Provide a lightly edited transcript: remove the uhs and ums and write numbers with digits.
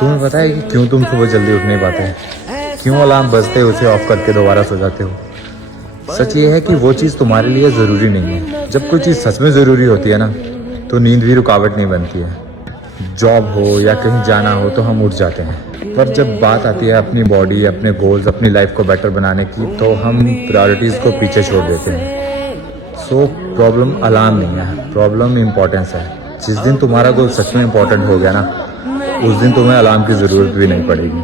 तुम्हें पता है कि क्यों तुम सुबह जल्दी उठ नहीं पाते? क्यों अलार्म बजते उसे ऑफ करके दोबारा सो जाते हो? सच ये है कि वो चीज़ तुम्हारे लिए ज़रूरी नहीं है। जब कोई चीज़ सच में ज़रूरी होती है ना, तो नींद भी रुकावट नहीं बनती है। जॉब हो या कहीं जाना हो तो हम उठ जाते हैं, पर जब बात आती है अपनी बॉडी, अपने गोल्स, अपनी लाइफ को बेटर बनाने की, तो हम प्रायोरिटीज़ को पीछे छोड़ देते हैं। सो प्रॉब्लम अलार्म नहीं है, प्रॉब्लम इम्पोर्टेंस है। जिस दिन तुम्हारा गोल सच में इम्पोर्टेंट हो गया ना, उस दिन तुम्हें अलार्म की ज़रूरत भी नहीं पड़ेगी।